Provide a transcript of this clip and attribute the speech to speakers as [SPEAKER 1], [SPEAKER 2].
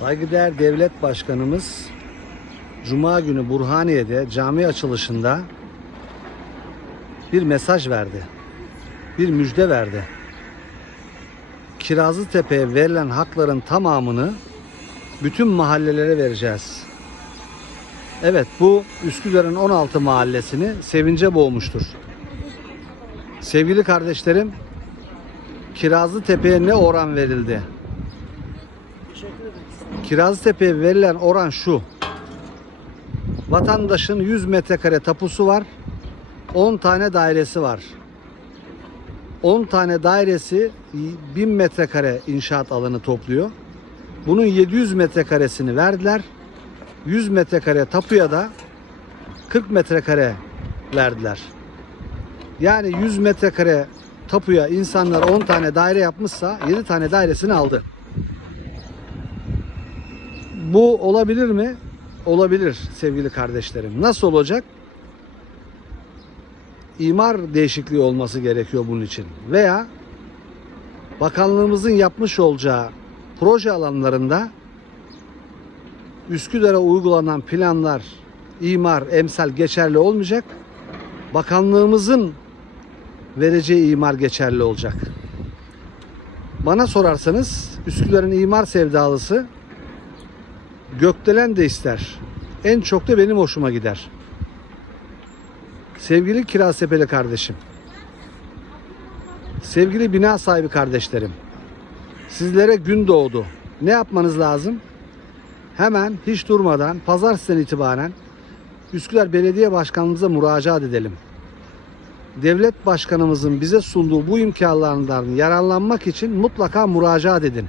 [SPEAKER 1] Saygıdeğer Devlet Başkanımız Cuma günü Burhaniye'de cami açılışında bir mesaj verdi. Bir müjde verdi. Kirazlı Tepe'ye verilen hakların tamamını bütün mahallelere vereceğiz. Evet bu Üsküdar'ın 16 mahallesini sevince boğmuştur. Sevgili kardeşlerim, Kirazlı Tepe'ye ne oran verildi? Kirazlıtepe'ye verilen oran şu. Vatandaşın 100 metrekare tapusu var. 10 tane dairesi var. 10 tane dairesi 1000 metrekare inşaat alanı topluyor. Bunun 700 metrekaresini verdiler. 100 metrekare tapuya da 40 metrekare verdiler. Yani 100 metrekare tapuya insanlar 10 tane daire yapmışsa 7 tane dairesini aldı. Bu olabilir mi? Olabilir sevgili kardeşlerim. Nasıl olacak? İmar değişikliği olması gerekiyor bunun için. Veya bakanlığımızın yapmış olacağı proje alanlarında Üsküdar'a uygulanan planlar, imar, emsal geçerli olmayacak. Bakanlığımızın vereceği imar geçerli olacak. Bana sorarsanız Üsküdar'ın imar sevdalısı gökdelen de ister. En çok da benim hoşuma gider. Sevgili Kirasepeli kardeşim. Sevgili bina sahibi kardeşlerim. Sizlere gün doğdu. Ne yapmanız lazım? Hemen hiç durmadan pazartesiden itibaren Üsküdar Belediye Başkanımıza müracaat edelim. Devlet Başkanımızın bize sunduğu bu imkanlardan yararlanmak için mutlaka müracaat edin.